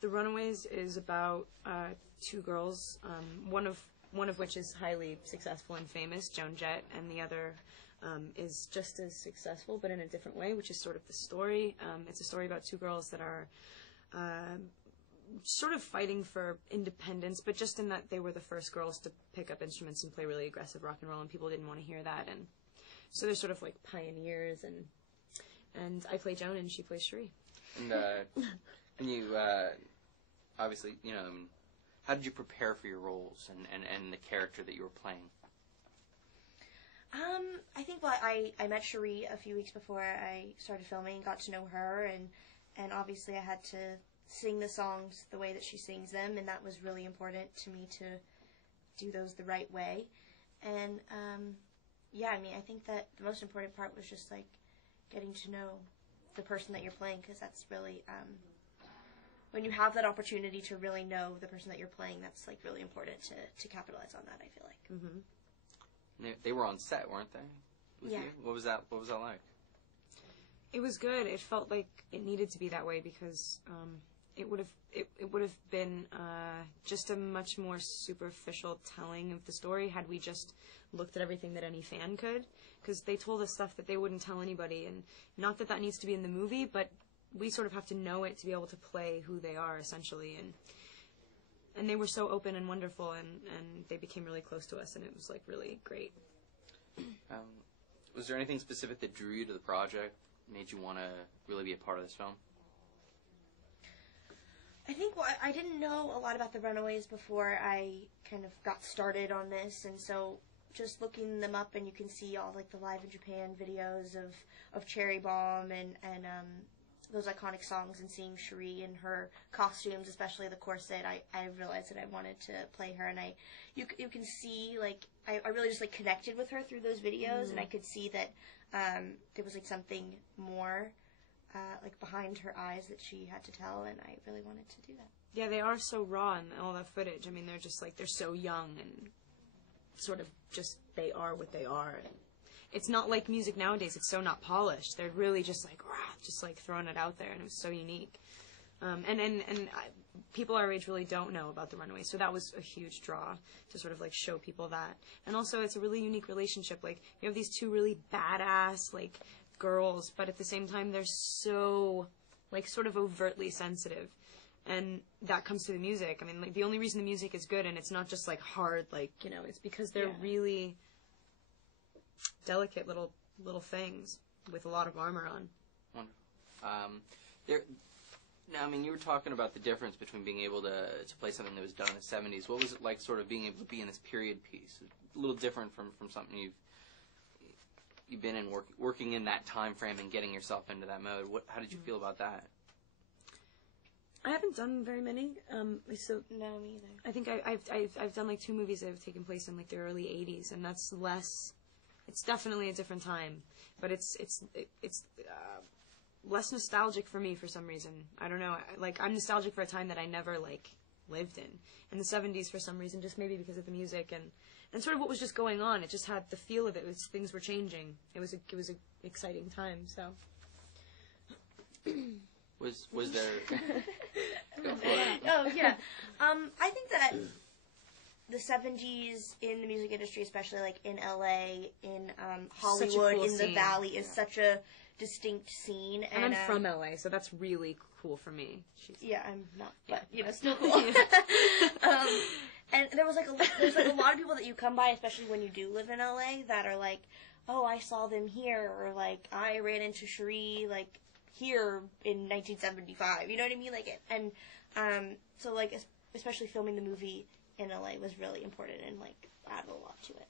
The Runaways is about two girls, one of which is highly successful and famous, Joan Jett, and the other is just as successful, but in a different way, which is sort of the story. It's a story about two girls that are sort of fighting for independence, but just in that they were the first girls to pick up instruments and play really aggressive rock and roll, and people didn't want to hear that, and so they're sort of like pioneers, and I play Joan and she plays Cherie. And you, obviously, you know, how did you prepare for your roles and the character that you were playing? I think I met Cherie a few weeks before I started filming, got to know her, and obviously I had to sing the songs the way that she sings them, and that was really important to me to do those the right way. And, yeah, I mean, I think that the most important part was just, like, getting to know the person that you're playing, because that's really, when you have that opportunity to really know the person that you're playing, that's, like, really important to capitalize on that, I feel like. Mm-hmm. They were on set, weren't they? With you? What was that like? It was good. It felt like it needed to be that way because it would have been just a much more superficial telling of the story had we just looked at everything that any fan could, because they told us stuff that they wouldn't tell anybody, and not that needs to be in the movie, but we sort of have to know it to be able to play who they are, essentially, and they were so open and wonderful, and they became really close to us, and it was, like, really great. Was there anything specific that drew you to the project, made you want to really be a part of this film? I think I didn't know a lot about the Runaways before I kind of got started on this, and so just looking them up, and you can see all, like, the Live in Japan videos of Cherry Bomb and those iconic songs, and seeing Cherie in her costumes, especially the corset, I realized that I wanted to play her, and you can see, like, I really just, like, connected with her through those videos, and I could see that there was, like, something more like, behind her eyes that she had to tell, and I really wanted to do that. Yeah, they are so raw in all that footage. I mean, they're just, like, they're so young, and sort of just, they are what they are. And it's not like music nowadays. It's so not polished. They're really just, like, rah, just, like, throwing it out there, and it was so unique. People our age really don't know about the Runaways, so that was a huge draw to sort of, like, show people that. And also, it's a really unique relationship. Like, you have these two really badass, like, girls, but at the same time they're so, like, sort of overtly sensitive, and that comes to the music. I mean, like, the only reason the music is good, and it's not just, like, hard, like, you know, it's because they're really delicate little things with a lot of armor on. Wonderful. Now, I mean, you were talking about the difference between being able to play something that was done in the 70s. What was it like, sort of being able to be in this period piece? A little different from something you've been in, working in that time frame and getting yourself into that mode. How did you feel about that? I haven't done very many. So No, me either. I think I've done, like, 2 movies that have taken place in, like, the early 80s, and that's less. It's definitely a different time, but it's less nostalgic for me for some reason. I don't know. Like, I'm nostalgic for a time that I never, like, lived in the 70s for some reason, just maybe because of the music and sort of what was just going on. It just had the feel of it. Things were changing. It was a exciting time. So was there? Oh yeah, I think that the 70s in the music industry, especially, like, in LA, in Hollywood, cool in the scene. Valley, is such a distinct scene. and I'm from LA, so that's really cool for me. Yeah, I'm not, but, you know, still cool. And there's like a lot of people that you come by, especially when you do live in LA, that are like, oh, I saw them here, or, like, I ran into Cherie, like, here in 1975. You know what I mean? Like, and so, like, especially filming the movie in LA was really important and, like, added a lot to it.